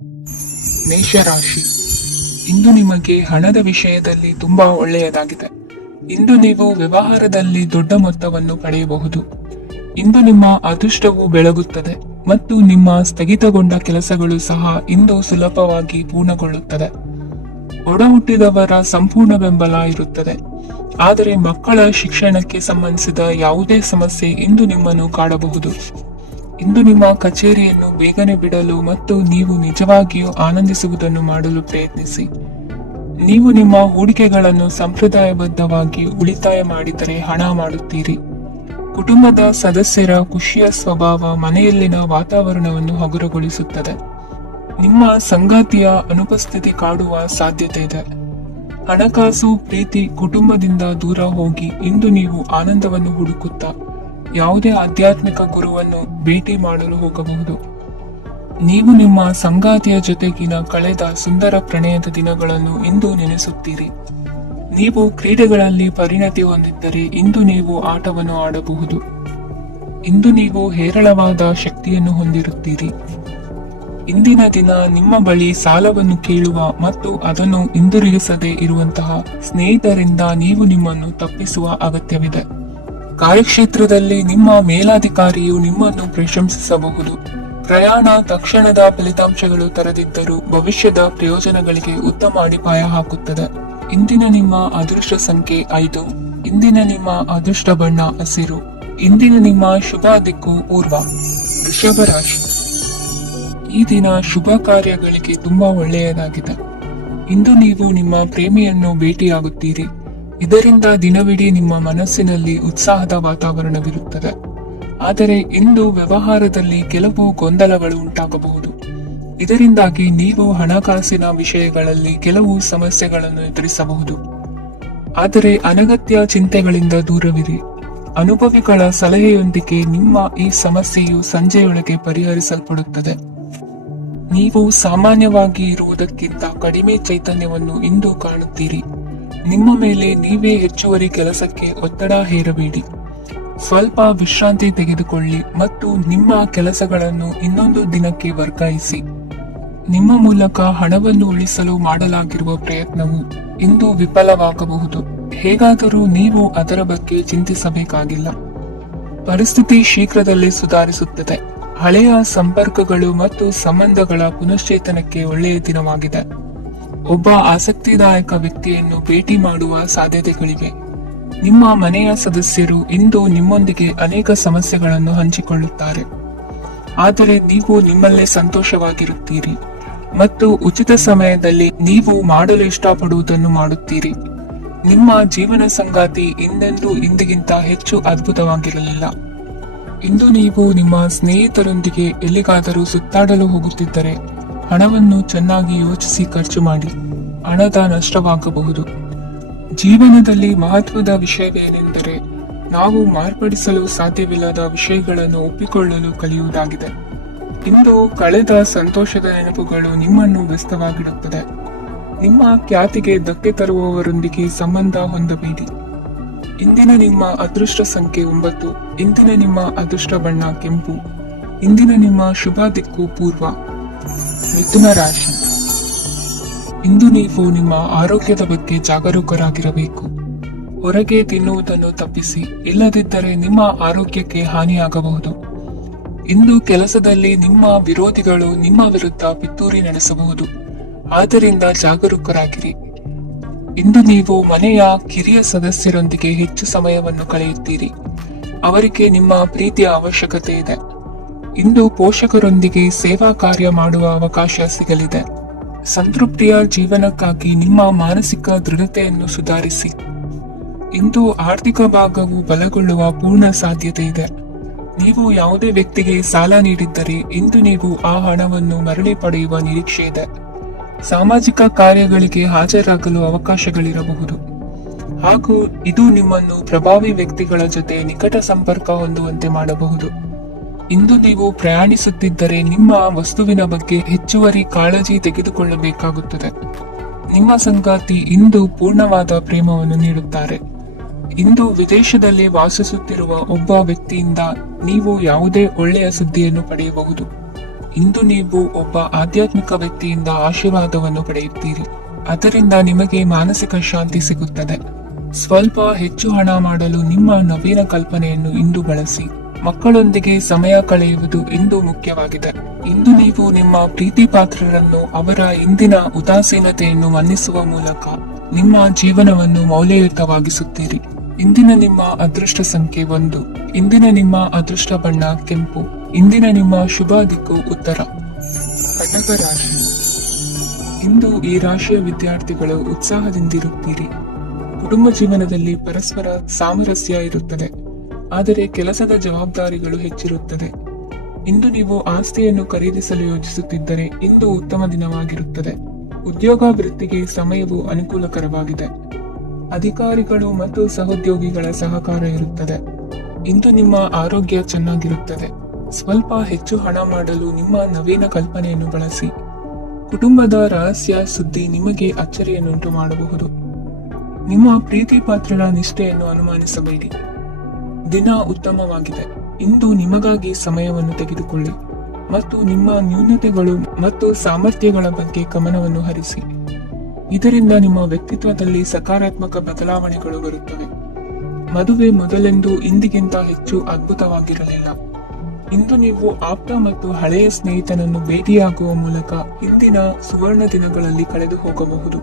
ಮೇಷರಾಶಿ. ಇಂದು ನಿಮಗೆ ಹಣದ ವಿಷಯದಲ್ಲಿ ತುಂಬಾ ಒಳ್ಳೆಯದಾಗಿದೆ. ಇಂದು ನೀವು ವ್ಯವಹಾರದಲ್ಲಿ ದೊಡ್ಡ ಮೊತ್ತವನ್ನು ಪಡೆಯಬಹುದು. ಇಂದು ನಿಮ್ಮ ಅದೃಷ್ಟವು ಬೆಳಗುತ್ತದೆ ಮತ್ತು ನಿಮ್ಮ ಸ್ಥಗಿತಗೊಂಡ ಕೆಲಸಗಳು ಸಹ ಇಂದು ಸುಲಭವಾಗಿ ಪೂರ್ಣಗೊಳ್ಳುತ್ತದೆ. ಒಡ ಹುಟ್ಟಿದವರ ಸಂಪೂರ್ಣ ಬೆಂಬಲ ಇರುತ್ತದೆ. ಆದರೆ ಮಕ್ಕಳ ಶಿಕ್ಷಣಕ್ಕೆ ಸಂಬಂಧಿಸಿದ ಯಾವುದೇ ಸಮಸ್ಯೆ ಇಂದು ನಿಮ್ಮನ್ನು ಕಾಡಬಹುದು. ಇಂದು ನಿಮ್ಮ ಕಚೇರಿಯನ್ನು ಬೇಗನೆ ಬಿಡಲು ಮತ್ತು ನೀವು ನಿಜವಾಗಿಯೂ ಆನಂದಿಸುವುದನ್ನು ಮಾಡಲು ಪ್ರಯತ್ನಿಸಿ. ನೀವು ನಿಮ್ಮ ಹೂಡಿಕೆಗಳನ್ನು ಸಂಪ್ರದಾಯಬದ್ಧವಾಗಿ ಉಳಿತಾಯ ಮಾಡಿದರೆ ಹಣ ಮಾಡುತ್ತೀರಿ. ಕುಟುಂಬದ ಸದಸ್ಯರ ಖುಷಿಯ ಸ್ವಭಾವ ಮನೆಯಲ್ಲಿನ ವಾತಾವರಣವನ್ನು ಹಗುರಗೊಳಿಸುತ್ತದೆ. ನಿಮ್ಮ ಸಂಗಾತಿಯ ಅನುಪಸ್ಥಿತಿ ಕಾಡುವ ಸಾಧ್ಯತೆ ಇದೆ. ಹಣಕಾಸು, ಪ್ರೀತಿ, ಕುಟುಂಬದಿಂದ ದೂರ ಹೋಗಿ ಇಂದು ನೀವು ಆನಂದವನ್ನು ಹುಡುಕುತ್ತಾ ಯಾವುದೇ ಆಧ್ಯಾತ್ಮಿಕ ಗುರುವನ್ನು ಭೇಟಿ ಮಾಡಲು ಹೋಗಬಹುದು. ನೀವು ನಿಮ್ಮ ಸಂಗಾತಿಯ ಜೊತೆಗಿನ ಕಳೆದ ಸುಂದರ ಪ್ರಣಯದ ದಿನಗಳನ್ನು ಇಂದು ನೆನೆಸುತ್ತೀರಿ. ನೀವು ಕ್ರೀಡೆಗಳಲ್ಲಿ ಪರಿಣತಿ ಹೊಂದಿದ್ದರೆ ಇಂದು ನೀವು ಆಟವನ್ನು ಆಡಬಹುದು. ಇಂದು ನೀವು ಹೇರಳವಾದ ಶಕ್ತಿಯನ್ನು ಹೊಂದಿರುತ್ತೀರಿ. ಇಂದಿನ ದಿನ ನಿಮ್ಮ ಬಳಿ ಸಾಲವನ್ನು ಕೇಳುವ ಮತ್ತು ಅದನ್ನು ಹಿಂದಿರುಗಿಸದೇ ಇರುವಂತಹ ಸ್ನೇಹಿತರಿಂದ ನೀವು ನಿಮ್ಮನ್ನು ತಪ್ಪಿಸುವ ಅಗತ್ಯವಿದೆ. ಕಾರ್ಯಕ್ಷೇತ್ರದಲ್ಲಿ ನಿಮ್ಮ ಮೇಲಾಧಿಕಾರಿಯು ನಿಮ್ಮನ್ನು ಪ್ರಶಂಸಿಸಬಹುದು. ಪ್ರಯಾಣ ತಕ್ಷಣದ ಫಲಿತಾಂಶಗಳು ತರದಿದ್ದರೂ ಭವಿಷ್ಯದ ಪ್ರಯೋಜನಗಳಿಗೆ ಉತ್ತಮ ಅಡಿಪಾಯ ಹಾಕುತ್ತದೆ. ಇಂದಿನ ನಿಮ್ಮ ಅದೃಷ್ಟ ಸಂಖ್ಯೆ 5. ಇಂದಿನ ನಿಮ್ಮ ಅದೃಷ್ಟ ಬಣ್ಣ ಹಸಿರು. ಇಂದಿನ ನಿಮ್ಮ ಶುಭ ದಿಕ್ಕು ಪೂರ್ವ. ವೃಷಭ ರಾಶಿ. ಈ ದಿನ ಶುಭ ಕಾರ್ಯಗಳಿಗೆ ತುಂಬಾ ಒಳ್ಳೆಯದಾಗಿದೆ. ಇಂದು ನೀವು ನಿಮ್ಮ ಪ್ರೇಮಿಯನ್ನು ಭೇಟಿಯಾಗುತ್ತೀರಿ. ಇದರಿಂದ ದಿನವಿಡೀ ನಿಮ್ಮ ಮನಸ್ಸಿನಲ್ಲಿ ಉತ್ಸಾಹದ ವಾತಾವರಣವಿರುತ್ತದೆ. ಆದರೆ ಇಂದು ವ್ಯವಹಾರದಲ್ಲಿ ಕೆಲವು ಗೊಂದಲಗಳು ಉಂಟಾಗಬಹುದು. ಇದರಿಂದಾಗಿ ನೀವು ಹಣಕಾಸಿನ ವಿಷಯಗಳಲ್ಲಿ ಕೆಲವು ಸಮಸ್ಯೆಗಳನ್ನು ಎದುರಿಸಬಹುದು. ಆದರೆ ಅನಗತ್ಯ ಚಿಂತೆಗಳಿಂದ ದೂರವಿರಿ. ಅನುಭವಿಗಳ ಸಲಹೆಯೊಂದಿಗೆ ನಿಮ್ಮ ಈ ಸಮಸ್ಯೆಯು ಸಂಜೆಯೊಳಗೆ ಪರಿಹರಿಸಲ್ಪಡುತ್ತದೆ. ನೀವು ಸಾಮಾನ್ಯವಾಗಿ ಇರುವುದಕ್ಕಿಂತ ಕಡಿಮೆ ಚೈತನ್ಯವನ್ನು ಇಂದು ಕಾಣುತ್ತೀರಿ. ನಿಮ್ಮ ಮೇಲೆ ನೀವೇ ಹೆಚ್ಚುವರಿ ಕೆಲಸಕ್ಕೆ ಒತ್ತಡ ಹೇರಬೇಡಿ. ಸ್ವಲ್ಪ ವಿಶ್ರಾಂತಿ ತೆಗೆದುಕೊಳ್ಳಿ ಮತ್ತು ನಿಮ್ಮ ಕೆಲಸಗಳನ್ನು ಇನ್ನೊಂದು ದಿನಕ್ಕೆ ವರ್ಗಾಯಿಸಿ. ನಿಮ್ಮ ಮೂಲಕ ಹಣವನ್ನು ಉಳಿಸಲು ಮಾಡಲಾಗಿರುವ ಪ್ರಯತ್ನವು ಇಂದು ವಿಫಲವಾಗಬಹುದು. ಹೇಗಾದರೂ ನೀವು ಅದರ ಬಗ್ಗೆ ಚಿಂತಿಸಬೇಕಾಗಿಲ್ಲ. ಪರಿಸ್ಥಿತಿ ಶೀಘ್ರದಲ್ಲೇ ಸುಧಾರಿಸುತ್ತದೆ. ಹಳೆಯ ಸಂಪರ್ಕಗಳು ಮತ್ತು ಸಂಬಂಧಗಳ ಪುನಶ್ಚೇತನಕ್ಕೆ ಒಳ್ಳೆಯ ದಿನವಾಗಿದೆ. ಒಬ್ಬ ಆಸಕ್ತಿದಾಯಕ ವ್ಯಕ್ತಿಯನ್ನು ಭೇಟಿ ಮಾಡುವ ಸಾಧ್ಯತೆಗಳಿವೆ. ನಿಮ್ಮ ಮನೆಯ ಸದಸ್ಯರು ಇಂದು ನಿಮ್ಮೊಂದಿಗೆ ಅನೇಕ ಸಮಸ್ಯೆಗಳನ್ನು ಹಂಚಿಕೊಳ್ಳುತ್ತಾರೆ. ಆದರೆ ನೀವು ನಿಮ್ಮಲ್ಲೇ ಸಂತೋಷವಾಗಿರುತ್ತೀರಿ ಮತ್ತು ಉಚಿತ ಸಮಯದಲ್ಲಿ ನೀವು ಮಾಡಲು ಇಷ್ಟಪಡುವುದನ್ನು ಮಾಡುತ್ತೀರಿ. ನಿಮ್ಮ ಜೀವನ ಸಂಗಾತಿ ಇಂದೆಂದೂ ಇಂದಿಗಿಂತ ಹೆಚ್ಚು ಅದ್ಭುತವಾಗಿರಲಿಲ್ಲ. ಇಂದು ನೀವು ನಿಮ್ಮ ಸ್ನೇಹಿತರೊಂದಿಗೆ ಎಲ್ಲಿಗಾದರೂ ಸುತ್ತಾಡಲು ಹೋಗುತ್ತಿದ್ದರೆ ಹಣವನ್ನು ಚೆನ್ನಾಗಿ ಯೋಚಿಸಿ ಖರ್ಚು ಮಾಡಿ. ಹಣದ ನಷ್ಟವಾಗಬಹುದು. ಜೀವನದಲ್ಲಿ ಮಹತ್ವದ ವಿಷಯವೇನೆಂದರೆ ನಾವು ಮಾರ್ಪಡಿಸಲು ಸಾಧ್ಯವಿಲ್ಲದ ವಿಷಯಗಳನ್ನು ಒಪ್ಪಿಕೊಳ್ಳಲು ಕಲಿಯುವುದಾಗಿದೆ. ಇಂದು ಕಳೆದ ಸಂತೋಷದ ನೆನಪುಗಳು ನಿಮ್ಮನ್ನು ವ್ಯಸ್ತವಾಗಿಡುತ್ತದೆ. ನಿಮ್ಮ ಖ್ಯಾತಿಗೆ ಧಕ್ಕೆ ತರುವವರೊಂದಿಗೆ ಸಂಬಂಧ ಹೊಂದಬೇಡಿ. ಇಂದಿನ ನಿಮ್ಮ ಅದೃಷ್ಟ ಸಂಖ್ಯೆ 9. ಇಂದಿನ ನಿಮ್ಮ ಅದೃಷ್ಟ ಬಣ್ಣ ಕೆಂಪು. ಇಂದಿನ ನಿಮ್ಮ ಶುಭ ದಿಕ್ಕು ಪೂರ್ವ. ಮಿಥುನ ರಾಶಿ. ಇಂದು ನೀವು ನಿಮ್ಮ ಆರೋಗ್ಯದ ಬಗ್ಗೆ ಜಾಗರೂಕರಾಗಿರಬೇಕು. ಹೊರಗೆ ತಿನ್ನುವುದನ್ನು ತಪ್ಪಿಸಿ, ಇಲ್ಲದಿದ್ದರೆ ನಿಮ್ಮ ಆರೋಗ್ಯಕ್ಕೆ ಹಾನಿಯಾಗಬಹುದು. ಇಂದು ಕೆಲಸದಲ್ಲಿ ನಿಮ್ಮ ವಿರೋಧಿಗಳು ನಿಮ್ಮ ವಿರುದ್ಧ ಪಿತೂರಿ ನಡೆಸಬಹುದು. ಆದ್ದರಿಂದ ಜಾಗರೂಕರಾಗಿರಿ. ಇಂದು ನೀವು ಮನೆಯ ಕಿರಿಯ ಸದಸ್ಯರೊಂದಿಗೆ ಹೆಚ್ಚು ಸಮಯವನ್ನು ಕಳೆಯುತ್ತೀರಿ. ಅವರಿಗೆ ನಿಮ್ಮ ಪ್ರೀತಿಯ ಅವಶ್ಯಕತೆ ಇದೆ. ಇಂದು ಪೋಷಕರೊಂದಿಗೆ ಸೇವಾ ಕಾರ್ಯ ಮಾಡುವ ಅವಕಾಶ ಸಿಗಲಿದೆ. ಸಂತೃಪ್ತಿಯ ಜೀವನಕ್ಕಾಗಿ ನಿಮ್ಮ ಮಾನಸಿಕ ದೃಢತೆಯನ್ನು ಸುಧಾರಿಸಿ. ಇಂದು ಆರ್ಥಿಕ ಭಾಗವು ಬಲಗೊಳ್ಳುವ ಪೂರ್ಣ ಸಾಧ್ಯತೆ ಇದೆ. ನೀವು ಯಾವುದೇ ವ್ಯಕ್ತಿಗೆ ಸಾಲ ನೀಡಿದ್ದರೆ ಇಂದು ನೀವು ಆ ಹಣವನ್ನು ಮರಳಿ ಪಡೆಯುವ ನಿರೀಕ್ಷೆ ಇದೆ. ಸಾಮಾಜಿಕ ಕಾರ್ಯಗಳಿಗೆ ಹಾಜರಾಗಲು ಅವಕಾಶಗಳಿರಬಹುದು ಹಾಗೂ ಇದು ನಿಮ್ಮನ್ನು ಪ್ರಭಾವಿ ವ್ಯಕ್ತಿಗಳ ಜೊತೆ ನಿಕಟ ಸಂಪರ್ಕ ಹೊಂದುವಂತೆ ಮಾಡಬಹುದು. ಇಂದು ನೀವು ಪ್ರಯಾಣಿಸುತ್ತಿದ್ದರೆ ನಿಮ್ಮ ವಸ್ತುವಿನ ಬಗ್ಗೆ ಹೆಚ್ಚುವರಿ ಕಾಳಜಿ ತೆಗೆದುಕೊಳ್ಳಬೇಕಾಗುತ್ತದೆ. ನಿಮ್ಮ ಸಂಗಾತಿ ಇಂದು ಪೂರ್ಣವಾದ ಪ್ರೇಮವನ್ನು ನೀಡುತ್ತಾರೆ. ಇಂದು ವಿದೇಶದಲ್ಲಿ ವಾಸಿಸುತ್ತಿರುವ ಒಬ್ಬ ವ್ಯಕ್ತಿಯಿಂದ ನೀವು ಯಾವುದೇ ಒಳ್ಳೆಯ ಸುದ್ದಿಯನ್ನು ಪಡೆಯಬಹುದು. ಇಂದು ನೀವು ಒಬ್ಬ ಆಧ್ಯಾತ್ಮಿಕ ವ್ಯಕ್ತಿಯಿಂದ ಆಶೀರ್ವಾದವನ್ನು ಪಡೆಯುತ್ತೀರಿ. ಅದರಿಂದ ನಿಮಗೆ ಮಾನಸಿಕ ಶಾಂತಿ ಸಿಗುತ್ತದೆ. ಸ್ವಲ್ಪ ಹೆಚ್ಚು ಹಣ ಮಾಡಲು ನಿಮ್ಮ ನವೀನ ಕಲ್ಪನೆಯನ್ನು ಇಂದು ಬಳಸಿ. ಮಕ್ಕಳೊಂದಿಗೆ ಸಮಯ ಕಳೆಯುವುದು ಇಂದು ಮುಖ್ಯವಾಗಿದೆ. ಇಂದು ನೀವು ನಿಮ್ಮ ಪ್ರೀತಿ ಪಾತ್ರರನ್ನು ಅವರ ಇಂದಿನ ಉದಾಸೀನತೆಯನ್ನು ಮನ್ನಿಸುವ ಮೂಲಕ ನಿಮ್ಮ ಜೀವನವನ್ನು ಮೌಲ್ಯಯುತವಾಗಿಸುತ್ತೀರಿ. ಇಂದಿನ ನಿಮ್ಮ ಅದೃಷ್ಟ ಸಂಖ್ಯೆ 1. ಇಂದಿನ ನಿಮ್ಮ ಅದೃಷ್ಟ ಬಣ್ಣ ಕೆಂಪು. ಇಂದಿನ ನಿಮ್ಮ ಶುಭ ದಿಕ್ಕು ಉತ್ತರ. ಕಟಕ ರಾಶಿ. ಇಂದು ಈ ರಾಶಿಯ ವಿದ್ಯಾರ್ಥಿಗಳು ಉತ್ಸಾಹದಿಂದಿರುತ್ತೀರಿ. ಕುಟುಂಬ ಜೀವನದಲ್ಲಿ ಪರಸ್ಪರ ಸಾಮರಸ್ಯ ಇರುತ್ತದೆ, ಆದರೆ ಕೆಲಸದ ಜವಾಬ್ದಾರಿಗಳು ಹೆಚ್ಚಿರುತ್ತದೆ. ಇಂದು ನೀವು ಆಸ್ತಿಯನ್ನು ಖರೀದಿಸಲು ಯೋಜಿಸುತ್ತಿದ್ದರೆ ಇಂದು ಉತ್ತಮ ದಿನವಾಗಿರುತ್ತದೆ. ಉದ್ಯೋಗ ವೃತ್ತಿಗೆ ಸಮಯವು ಅನುಕೂಲಕರವಾಗಿದೆ. ಅಧಿಕಾರಿಗಳು ಮತ್ತು ಸಹೋದ್ಯೋಗಿಗಳ ಸಹಕಾರ ಇರುತ್ತದೆ. ಇಂದು ನಿಮ್ಮ ಆರೋಗ್ಯ ಚೆನ್ನಾಗಿರುತ್ತದೆ. ಸ್ವಲ್ಪ ಹೆಚ್ಚು ಹಣ ಮಾಡಲು ನಿಮ್ಮ ನವೀನ ಕಲ್ಪನೆಯನ್ನು ಬಳಸಿ. ಕುಟುಂಬದ ರಹಸ್ಯ ಸುದ್ದಿ ನಿಮಗೆ ಅಚ್ಚರಿಯನ್ನುಂಟು ಮಾಡಬಹುದು. ನಿಮ್ಮ ಪ್ರೀತಿ ಪಾತ್ರರ ನಿಷ್ಠೆಯನ್ನು ಅನುಮಾನಿಸಬೇಡಿ. ದಿನ ಉತ್ತಮವಾಗಿದೆ. ಇಂದು ನಿಮಗಾಗಿ ಸಮಯವನ್ನು ತೆಗೆದುಕೊಳ್ಳಿ ಮತ್ತು ನಿಮ್ಮ ನ್ಯೂನತೆಗಳು ಮತ್ತು ಸಾಮರ್ಥ್ಯಗಳ ಬಗ್ಗೆ ಗಮನವನ್ನು ಹರಿಸಿ. ಇದರಿಂದ ನಿಮ್ಮ ವ್ಯಕ್ತಿತ್ವದಲ್ಲಿ ಸಕಾರಾತ್ಮಕ ಬದಲಾವಣೆಗಳು ಬರುತ್ತವೆ. ಮದುವೆ ಮೊದಲೆಂದು ಇಂದಿಗಿಂತ ಹೆಚ್ಚು ಅದ್ಭುತವಾಗಿರಲಿಲ್ಲ. ಇಂದು ನೀವು ಆಪ್ತ ಮತ್ತು ಹಳೆಯ ಸ್ನೇಹಿತನನ್ನು ಭೇಟಿಯಾಗುವ ಮೂಲಕ ಹಿಂದಿನ ಸುವರ್ಣ ದಿನಗಳಲ್ಲಿ ಕಳೆದು ಹೋಗಬಹುದು.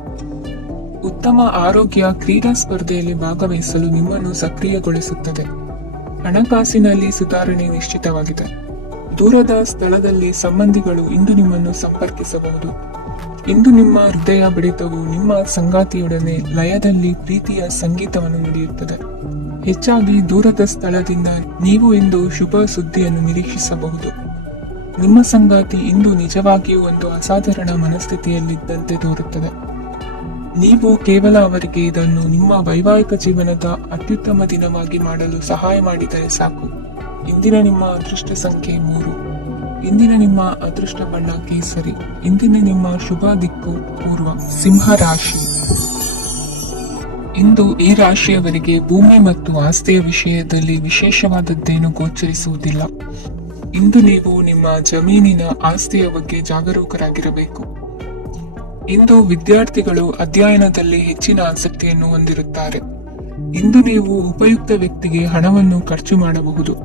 ಉತ್ತಮ ಆರೋಗ್ಯ ಕ್ರೀಡಾ ಸ್ಪರ್ಧೆಯಲ್ಲಿ ಭಾಗವಹಿಸಲು ನಿಮ್ಮನ್ನು ಸಕ್ರಿಯಗೊಳಿಸುತ್ತದೆ. ಹಣಕಾಸಿನಲ್ಲಿ ಸುಧಾರಣೆ ನಿಶ್ಚಿತವಾಗಿದೆ. ದೂರದ ಸ್ಥಳದಲ್ಲಿ ಸಂಬಂಧಿಗಳು ಇಂದು ನಿಮ್ಮನ್ನು ಸಂಪರ್ಕಿಸಬಹುದು. ಇಂದು ನಿಮ್ಮ ಹೃದಯ ಬಡಿತವು ನಿಮ್ಮ ಸಂಗಾತಿಯೊಡನೆ ಲಯದಲ್ಲಿ ಪ್ರೀತಿಯ ಸಂಗೀತವನ್ನು ನುಡಿಯುತ್ತದೆ. ಹೆಚ್ಚಾಗಿ ದೂರದ ಸ್ಥಳದಿಂದ ನೀವು ಇಂದು ಶುಭ ಸುದ್ದಿಯನ್ನು ನಿರೀಕ್ಷಿಸಬಹುದು. ನಿಮ್ಮ ಸಂಗಾತಿ ಇಂದು ನಿಜವಾಗಿಯೂ ಒಂದು ಅಸಾಧಾರಣ ಮನಸ್ಥಿತಿಯಲ್ಲಿದ್ದಂತೆ ತೋರುತ್ತದೆ. ನೀವು ಕೇವಲ ಅವರಿಗೆ ಇದನ್ನು ನಿಮ್ಮ ವೈವಾಹಿಕ ಜೀವನದ ಅತ್ಯುತ್ತಮ ದಿನವಾಗಿ ಮಾಡಲು ಸಹಾಯ ಮಾಡಿದರೆ ಸಾಕು. ಇಂದಿನ ನಿಮ್ಮ ಅದೃಷ್ಟ ಸಂಖ್ಯೆ 3. ಇಂದಿನ ನಿಮ್ಮ ಅದೃಷ್ಟ ಬಣ್ಣ ಕೇಸರಿ. ಇಂದಿನ ನಿಮ್ಮ ಶುಭ ದಿಕ್ಕು ಪೂರ್ವ. ಸಿಂಹ ರಾಶಿ. ಇಂದು ಈ ರಾಶಿಯವರಿಗೆ ಭೂಮಿ ಮತ್ತು ಆಸ್ತಿಯ ವಿಷಯದಲ್ಲಿ ವಿಶೇಷವಾದದ್ದೇನು ಗೋಚರಿಸುವುದಿಲ್ಲ. ಇಂದು ನೀವು ನಿಮ್ಮ ಜಮೀನಿನ ಆಸ್ತಿಯ ಬಗ್ಗೆ ಜಾಗರೂಕರಾಗಿರಬೇಕು. ಇಂದು ವಿದ್ಯಾರ್ಥಿಗಳು ಅಧ್ಯಯನದಲ್ಲಿ ಹೆಚ್ಚಿನ ಆಸಕ್ತಿಯನ್ನು ಹೊಂದಿರುತ್ತಾರೆ. ಇಂದು ನೀವು ಉಪಯುಕ್ತ ವ್ಯಕ್ತಿಗೆ ಹಣವನ್ನು ಖರ್ಚು ಮಾಡಬಹುದು.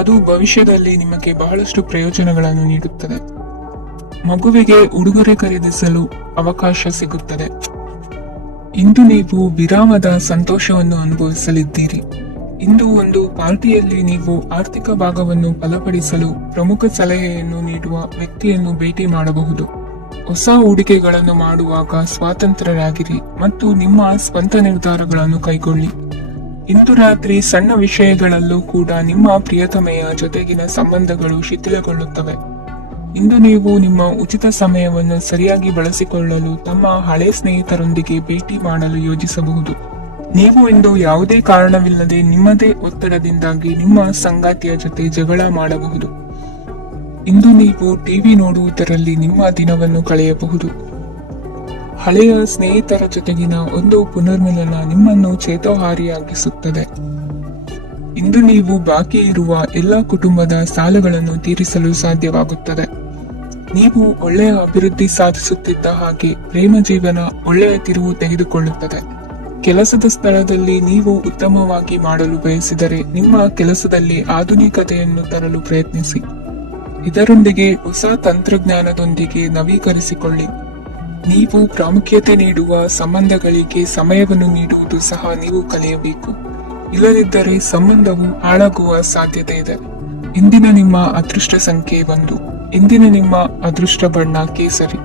ಅದು ಭವಿಷ್ಯದಲ್ಲಿ ನಿಮಗೆ ಬಹಳಷ್ಟು ಪ್ರಯೋಜನಗಳನ್ನು ನೀಡುತ್ತದೆ. ಮಗುವಿಗೆ ಉಡುಗೊರೆ ಖರೀದಿಸಲು ಅವಕಾಶ ಸಿಗುತ್ತದೆ. ಇಂದು ನೀವು ವಿರಾಮದ ಸಂತೋಷವನ್ನು ಅನುಭವಿಸಲಿದ್ದೀರಿ. ಇಂದು ಒಂದು ಪಾರ್ಟಿಯಲ್ಲಿ ನೀವು ಆರ್ಥಿಕ ಭಾಗವನ್ನು ಬಲಪಡಿಸಲು ಪ್ರಮುಖ ಸಲಹೆಯನ್ನು ನೀಡುವ ವ್ಯಕ್ತಿಯನ್ನು ಭೇಟಿ ಮಾಡಬಹುದು. ಹೊಸ ಹೂಡಿಕೆಗಳನ್ನು ಮಾಡುವಾಗ ಸ್ವಾತಂತ್ರ್ಯರಾಗಿರಿ ಮತ್ತು ನಿಮ್ಮ ಸ್ವಂತ ನಿರ್ಧಾರಗಳನ್ನು ಕೈಗೊಳ್ಳಿ. ಇಂದು ರಾತ್ರಿ ಸಣ್ಣ ವಿಷಯಗಳಲ್ಲೂ ಕೂಡ ನಿಮ್ಮ ಪ್ರಿಯತಮೆಯ ಜೊತೆಗಿನ ಸಂಬಂಧಗಳು ಶಿಥಿಲಗೊಳ್ಳುತ್ತವೆ. ಇಂದು ನೀವು ನಿಮ್ಮ ಉಚಿತ ಸಮಯವನ್ನು ಸರಿಯಾಗಿ ಬಳಸಿಕೊಳ್ಳಲು ತಮ್ಮ ಹಳೆ ಸ್ನೇಹಿತರೊಂದಿಗೆ ಭೇಟಿ ಮಾಡಲು ಯೋಜಿಸಬಹುದು. ನೀವು ಇಂದು ಯಾವುದೇ ಕಾರಣವಿಲ್ಲದೆ ನಿಮ್ಮದೇ ಒತ್ತಡದಿಂದಾಗಿ ನಿಮ್ಮ ಸಂಗಾತಿಯ ಜೊತೆ ಜಗಳ ಮಾಡಬಹುದು. ಇಂದು ನೀವು ಟಿವಿ ನೋಡುವುದರಲ್ಲಿ ನಿಮ್ಮ ದಿನವನ್ನು ಕಳೆಯಬಹುದು. ಹಳೆಯ ಸ್ನೇಹಿತರ ಜೊತೆಗಿನ ಒಂದು ಪುನರ್ಮಿಲನ ನಿಮ್ಮನ್ನು ಚೇತೋಹಾರಿಯಾಗಿಸುತ್ತದೆ. ಇಂದು ನೀವು ಬಾಕಿ ಇರುವ ಎಲ್ಲ ಕುಟುಂಬದ ಸಾಲಗಳನ್ನು ತೀರಿಸಲು ಸಾಧ್ಯವಾಗುತ್ತದೆ. ನೀವು ಒಳ್ಳೆಯ ಅಭಿವೃದ್ಧಿ ಸಾಧಿಸುತ್ತಿದ್ದ ಹಾಗೆ ಪ್ರೇಮ ಜೀವನ ಒಳ್ಳೆಯ ತಿರುವು ತೆಗೆದುಕೊಳ್ಳುತ್ತದೆ. ಕೆಲಸದ ಸ್ಥಳದಲ್ಲಿ ನೀವು ಉತ್ತಮವಾಗಿ ಮಾಡಲು ಬಯಸಿದರೆ ನಿಮ್ಮ ಕೆಲಸದಲ್ಲಿ ಆಧುನಿಕತೆಯನ್ನು ತರಲು ಪ್ರಯತ್ನಿಸಿ. ಇದರೊಂದಿಗೆ ಹೊಸ ತಂತ್ರಜ್ಞಾನದೊಂದಿಗೆ ನವೀಕರಿಸಿಕೊಳ್ಳಿ. ನೀವು ಪ್ರಾಮುಖ್ಯತೆ ನೀಡುವ ಸಂಬಂಧಗಳಿಗೆ ಸಮಯವನ್ನು ನೀಡುವುದು ಸಹ ನೀವು ಕಲಿಯಬೇಕು. ಇಲ್ಲದಿದ್ದರೆ ಸಂಬಂಧವು ಹಾಳಾಗುವ ಸಾಧ್ಯತೆ ಇದೆ. ಇಂದಿನ ನಿಮ್ಮ ಅದೃಷ್ಟ ಸಂಖ್ಯೆ 1. ಇಂದಿನ ನಿಮ್ಮ ಅದೃಷ್ಟ ಬಣ್ಣ ಕೇಸರಿ.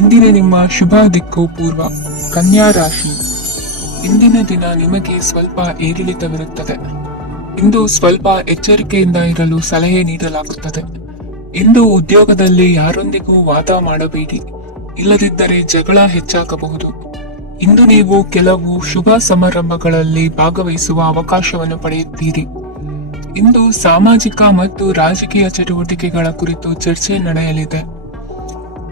ಇಂದಿನ ನಿಮ್ಮ ಶುಭ ದಿಕ್ಕು ಪೂರ್ವ. ಕನ್ಯಾ ರಾಶಿ. ಇಂದಿನ ದಿನ ನಿಮಗೆ ಸ್ವಲ್ಪ ಏರಿಳಿತವಿರುತ್ತದೆ. ಇಂದು ಸ್ವಲ್ಪ ಎಚ್ಚರಿಕೆಯಿಂದ ಇರಲು ಸಲಹೆ ನೀಡಲಾಗುತ್ತದೆ. ಇಂದು ಉದ್ಯೋಗದಲ್ಲಿ ಯಾರೊಂದಿಗೂ ವಾದ ಮಾಡಬೇಡಿ, ಇಲ್ಲದಿದ್ದರೆ ಜಗಳ ಹೆಚ್ಚಾಗಬಹುದು. ಇಂದು ನೀವು ಕೆಲವು ಶುಭ ಸಮಾರಂಭಗಳಲ್ಲಿ ಭಾಗವಹಿಸುವ ಅವಕಾಶವನ್ನು ಪಡೆಯುತ್ತೀರಿ. ಇಂದು ಸಾಮಾಜಿಕ ಮತ್ತು ರಾಜಕೀಯ ಚಟುವಟಿಕೆಗಳ ಕುರಿತು ಚರ್ಚೆ ನಡೆಯಲಿದೆ.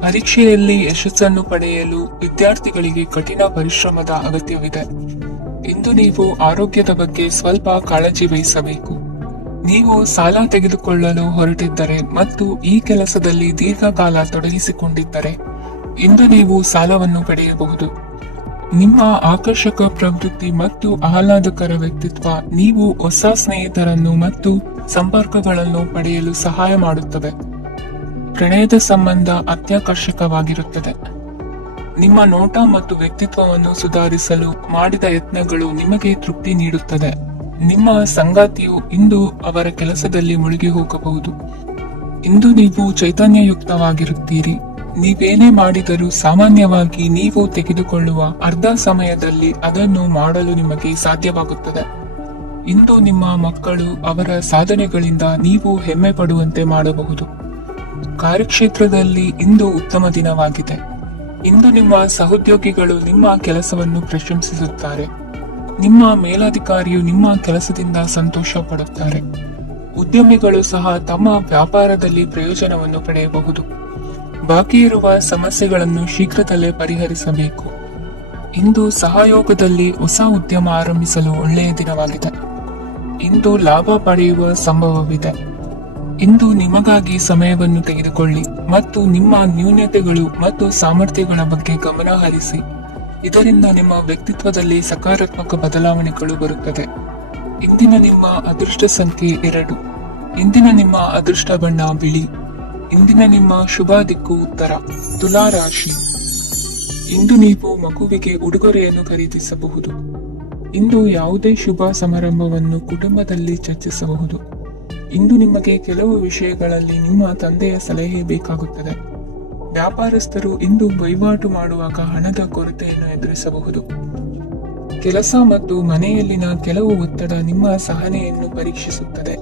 ಪರೀಕ್ಷೆಯಲ್ಲಿ ಯಶಸ್ಸನ್ನು ಪಡೆಯಲು ವಿದ್ಯಾರ್ಥಿಗಳಿಗೆ ಕಠಿಣ ಪರಿಶ್ರಮದ ಅಗತ್ಯವಿದೆ. ಇಂದು ನೀವು ಆರೋಗ್ಯದ ಬಗ್ಗೆ ಸ್ವಲ್ಪ ಕಾಳಜಿ ವಹಿಸಬೇಕು. ನೀವು ಸಾಲ ತೆಗೆದುಕೊಳ್ಳಲು ಹೊರಟಿದ್ದರೆ ಮತ್ತು ಈ ಕೆಲಸದಲ್ಲಿ ದೀರ್ಘಕಾಲ ತೊಡಗಿಸಿಕೊಂಡಿದ್ದರೆ ಇಂದು ನೀವು ಸಾಲವನ್ನು ಪಡೆಯಬಹುದು. ನಿಮ್ಮ ಆಕರ್ಷಕ ಪ್ರವೃತ್ತಿ ಮತ್ತು ಆಹ್ಲಾದಕರ ವ್ಯಕ್ತಿತ್ವ ನೀವು ಹೊಸ ಸ್ನೇಹಿತರನ್ನು ಮತ್ತು ಸಂಪರ್ಕಗಳನ್ನು ಪಡೆಯಲು ಸಹಾಯ ಮಾಡುತ್ತವೆ. ಪ್ರಣಯದ ಸಂಬಂಧ ಅತ್ಯಾಕರ್ಷಕವಾಗಿರುತ್ತದೆ. ನಿಮ್ಮ ನೋಟ ಮತ್ತು ವ್ಯಕ್ತಿತ್ವವನ್ನು ಸುಧಾರಿಸಲು ಮಾಡಿದ ಯತ್ನಗಳು ನಿಮಗೆ ತೃಪ್ತಿ ನೀಡುತ್ತದೆ. ನಿಮ್ಮ ಸಂಗಾತಿಯು ಇಂದು ಅವರ ಕೆಲಸದಲ್ಲಿ ಮುಳುಗಿ ಹೋಗಬಹುದು. ಇಂದು ನೀವು ಚೈತನ್ಯಯುಕ್ತವಾಗಿರುತ್ತೀರಿ. ನೀವೇನೇ ಮಾಡಿದರೂ ಸಾಮಾನ್ಯವಾಗಿ ನೀವು ತೆಗೆದುಕೊಳ್ಳುವ ಅರ್ಧ ಸಮಯದಲ್ಲಿ ಅದನ್ನು ಮಾಡಲು ನಿಮಗೆ ಸಾಧ್ಯವಾಗುತ್ತದೆ. ಇಂದು ನಿಮ್ಮ ಮಕ್ಕಳು ಅವರ ಸಾಧನೆಗಳಿಂದ ನೀವು ಹೆಮ್ಮೆ ಪಡುವಂತೆ ಮಾಡಬಹುದು. ಕಾರ್ಯಕ್ಷೇತ್ರದಲ್ಲಿ ಇಂದು ಉತ್ತಮ ದಿನವಾಗಿದೆ. ಇಂದು ನಿಮ್ಮ ಸಹೋದ್ಯೋಗಿಗಳು ನಿಮ್ಮ ಕೆಲಸವನ್ನು ಪ್ರಶಂಸಿಸುತ್ತಾರೆ. ನಿಮ್ಮ ಮೇಲಧಿಕಾರಿಯು ನಿಮ್ಮ ಕೆಲಸದಿಂದ ಸಂತೋಷ ಪಡುತ್ತಾರೆ. ಉದ್ಯಮಿಗಳು ಸಹ ತಮ್ಮ ವ್ಯಾಪಾರದಲ್ಲಿ ಪ್ರಯೋಜನವನ್ನು ಪಡೆಯಬಹುದು. ಬಾಕಿ ಇರುವ ಸಮಸ್ಯೆಗಳನ್ನು ಶೀಘ್ರದಲ್ಲೇ ಪರಿಹರಿಸಬೇಕು. ಇಂದು ಸಹಯೋಗದಲ್ಲಿ ಹೊಸ ಉದ್ಯಮ ಆರಂಭಿಸಲು ಒಳ್ಳೆಯ ದಿನವಾಗಿದೆ. ಇಂದು ಲಾಭ ಪಡೆಯುವ ಸಂಭವವಿದೆ. ಇಂದು ನಿಮಗಾಗಿ ಸಮಯವನ್ನು ತೆಗೆದುಕೊಳ್ಳಿ ಮತ್ತು ನಿಮ್ಮ ನ್ಯೂನತೆಗಳು ಮತ್ತು ಸಾಮರ್ಥ್ಯಗಳ ಬಗ್ಗೆ ಗಮನ ಹರಿಸಿ. ಇದರಿಂದ ನಿಮ್ಮ ವ್ಯಕ್ತಿತ್ವದಲ್ಲಿ ಸಕಾರಾತ್ಮಕ ಬದಲಾವಣೆಗಳು ಬರುತ್ತದೆ. ಇಂದಿನ ನಿಮ್ಮ ಅದೃಷ್ಟ ಸಂಖ್ಯೆ 2. ಇಂದಿನ ನಿಮ್ಮ ಅದೃಷ್ಟ ಬಣ್ಣ ಬಿಳಿ. ಇಂದಿನ ನಿಮ್ಮ ಶುಭ ದಿಕ್ಕು ಉತ್ತರ. ತುಲಾ ರಾಶಿ. ಇಂದು ನೀವು ಮಗುವಿಗೆ ಉಡುಗೊರೆಯನ್ನು ಖರೀದಿಸಬಹುದು. ಇಂದು ಯಾವುದೇ ಶುಭ ಸಮಾರಂಭವನ್ನು ಕುಟುಂಬದಲ್ಲಿ ಚರ್ಚಿಸಬಹುದು. ಇಂದು ನಿಮಗೆ ಕೆಲವು ವಿಷಯಗಳಲ್ಲಿ ನಿಮ್ಮ ತಂದೆಯ ಸಲಹೆ ಬೇಕಾಗುತ್ತದೆ. ವ್ಯಾಪಾರಸ್ಥರು ಇಂದು ವಹಿವಾಟು ಮಾಡುವಾಗ ಹಣದ ಕೊರತೆಯನ್ನು ಎದುರಿಸಬಹುದು. ಕೆಲಸ ಮತ್ತು ಮನೆಯಲ್ಲಿನ ಕೆಲವು ಒತ್ತಡ ನಿಮ್ಮ ಸಹನೆಯನ್ನು ಪರೀಕ್ಷಿಸುತ್ತದೆ.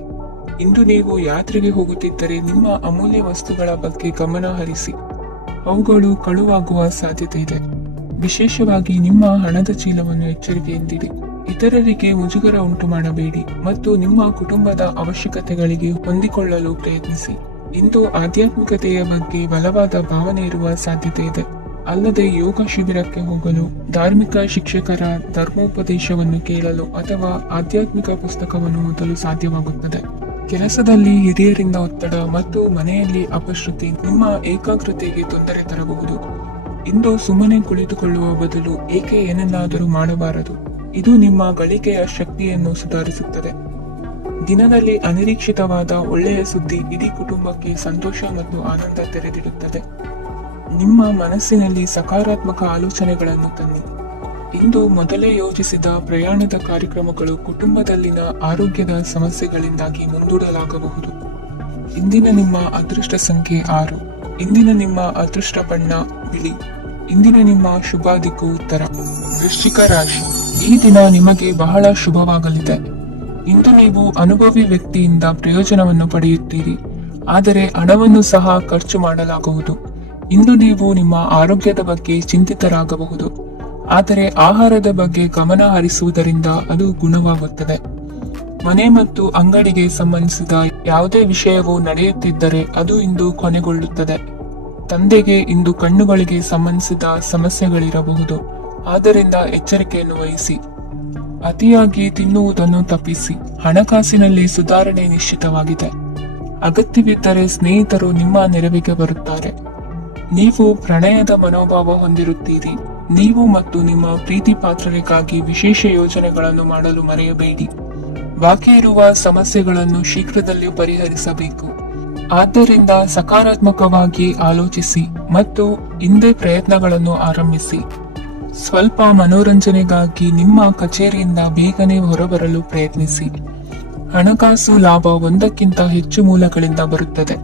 ಇಂದು ನೀವು ಯಾತ್ರೆಗೆ ಹೋಗುತ್ತಿದ್ದರೆ ನಿಮ್ಮ ಅಮೂಲ್ಯ ವಸ್ತುಗಳ ಬಗ್ಗೆ ಗಮನ ಹರಿಸಿ. ಅವುಗಳು ಕಳುವಾಗುವ ಸಾಧ್ಯತೆ ಇದೆ. ವಿಶೇಷವಾಗಿ ನಿಮ್ಮ ಹಣದ ಚೀಲವನ್ನು ಎಚ್ಚರಿಕೆಯಿಂದಿಡಿ. ಇತರರಿಗೆ ಮುಜುಗರ ಉಂಟು ಮಾಡಬೇಡಿ ಮತ್ತು ನಿಮ್ಮ ಕುಟುಂಬದ ಅವಶ್ಯಕತೆಗಳಿಗೆ ಹೊಂದಿಕೊಳ್ಳಲು ಪ್ರಯತ್ನಿಸಿ. ಇಂದು ಆಧ್ಯಾತ್ಮಿಕತೆಯ ಬಗ್ಗೆ ಬಲವಾದ ಭಾವನೆ ಇರುವ ಸಾಧ್ಯತೆ ಇದೆ. ಅಲ್ಲದೆ ಯೋಗ ಶಿಬಿರಕ್ಕೆ ಹೋಗಲು, ಧಾರ್ಮಿಕ ಶಿಕ್ಷಕರ ಧರ್ಮೋಪದೇಶವನ್ನು ಕೇಳಲು ಅಥವಾ ಆಧ್ಯಾತ್ಮಿಕ ಪುಸ್ತಕವನ್ನು ಓದಲು ಸಾಧ್ಯವಾಗುತ್ತದೆ. ಕೆಲಸದಲ್ಲಿ ಹಿರಿಯರಿಂದ ಒತ್ತಡ ಮತ್ತು ಮನೆಯಲ್ಲಿ ಅಪಶ್ರುತಿ ನಿಮ್ಮ ಏಕಾಗ್ರತೆಗೆ ತೊಂದರೆ ತರಬಹುದು. ಇಂದು ಸುಮ್ಮನೆ ಕುಳಿತುಕೊಳ್ಳುವ ಬದಲು ಏಕೆ ಏನನ್ನಾದರೂ ಮಾಡಬಾರದು. ಇದು ನಿಮ್ಮ ಗಳಿಕೆಯ ಶಕ್ತಿಯನ್ನು ಸುಧಾರಿಸುತ್ತದೆ. ದಿನದಲ್ಲಿ ಅನಿರೀಕ್ಷಿತವಾದ ಒಳ್ಳೆಯ ಸುದ್ದಿ ಇಡೀ ಕುಟುಂಬಕ್ಕೆ ಸಂತೋಷ ಮತ್ತು ಆನಂದ ತೆರೆದಿಡುತ್ತದೆ. ನಿಮ್ಮ ಮನಸ್ಸಿನಲ್ಲಿ ಸಕಾರಾತ್ಮಕ ಆಲೋಚನೆಗಳನ್ನು ತನ್ನಿ. ಇಂದು ಮೊದಲೇ ಯೋಜಿಸಿದ ಪ್ರಯಾಣದ ಕಾರ್ಯಕ್ರಮಗಳು ಕುಟುಂಬದಲ್ಲಿನ ಆರೋಗ್ಯದ ಸಮಸ್ಯೆಗಳಿಂದಾಗಿ ಮುಂದೂಡಲಾಗಬಹುದು. ಇಂದಿನ ನಿಮ್ಮ ಅದೃಷ್ಟ ಸಂಖ್ಯೆ 6. ಇಂದಿನ ನಿಮ್ಮ ಅದೃಷ್ಟ ಬಣ್ಣ ಬಿಳಿ. ಇಂದಿನ ನಿಮ್ಮ ಶುಭ ದಿಕ್ಕು ಉತ್ತರ. ವೃಶ್ಚಿಕ ರಾಶಿ. ಈ ದಿನ ನಿಮಗೆ ಬಹಳ ಶುಭವಾಗಲಿದೆ. ಇಂದು ನೀವು ಅನುಭವಿ ವ್ಯಕ್ತಿಯಿಂದ ಪ್ರಯೋಜನವನ್ನು ಪಡೆಯುತ್ತೀರಿ, ಆದರೆ ಹಣವನ್ನು ಸಹ ಖರ್ಚು ಮಾಡಲಾಗುವುದು. ಇಂದು ನೀವು ನಿಮ್ಮ ಆರೋಗ್ಯದ ಬಗ್ಗೆ ಚಿಂತಿತರಾಗಬಹುದು, ಆದರೆ ಆಹಾರದ ಬಗ್ಗೆ ಗಮನ ಹರಿಸುವುದರಿಂದ ಅದು ಗುಣವಾಗುತ್ತದೆ. ಮನೆ ಮತ್ತು ಅಂಗಡಿಗೆ ಸಂಬಂಧಿಸಿದ ಯಾವುದೇ ವಿಷಯವು ನಡೆಯುತ್ತಿದ್ದರೆ ಅದು ಇಂದು ಕೊನೆಗೊಳ್ಳುತ್ತದೆ. ತಂದೆಗೆ ಇಂದು ಕಣ್ಣುಗಳಿಗೆ ಸಂಬಂಧಿಸಿದ ಸಮಸ್ಯೆಗಳಿರಬಹುದು, ಆದ್ದರಿಂದ ಎಚ್ಚರಿಕೆಯನ್ನು ವಹಿಸಿ. ಅತಿಯಾಗಿ ತಿನ್ನುವುದನ್ನು ತಪ್ಪಿಸಿ. ಹಣಕಾಸಿನಲ್ಲಿ ಸುಧಾರಣೆ ನಿಶ್ಚಿತವಾಗಿದೆ. ಅಗತ್ಯವಿದ್ದರೆ ಸ್ನೇಹಿತರು ನಿಮ್ಮ ನೆರವಿಗೆ ಬರುತ್ತಾರೆ. ನೀವು ಪ್ರಣಯದ ಮನೋಭಾವ ಹೊಂದಿರುತ್ತೀರಿ. ನೀವು ಮತ್ತು ನಿಮ್ಮ ಪ್ರೀತಿ ಪಾತ್ರರಿಗಾಗಿ ವಿಶೇಷ ಯೋಜನೆಗಳನ್ನು ಮಾಡಲು ಮರೆಯಬೇಡಿ. ಬಾಕಿ ಇರುವ ಸಮಸ್ಯೆಗಳನ್ನು ಶೀಘ್ರದಲ್ಲೇ ಪರಿಹರಿಸಬೇಕು. ಆದ್ದರಿಂದ ಸಕಾರಾತ್ಮಕವಾಗಿ ಆಲೋಚಿಸಿ ಮತ್ತು ಹಿಂದೆ ಪ್ರಯತ್ನಗಳನ್ನು ಆರಂಭಿಸಿ. ಸ್ವಲ್ಪ ಮನೋರಂಜನೆಗಾಗಿ ನಿಮ್ಮ ಕಚೇರಿಯಿಂದ ಬೇಗನೆ ಹೊರಬರಲು ಪ್ರಯತ್ನಿಸಿ. ಹಣಕಾಸು ಲಾಭ ಒಂದಕ್ಕಿಂತ ಹೆಚ್ಚು ಮೂಲಗಳಿಂದ ಬರುತ್ತದೆ.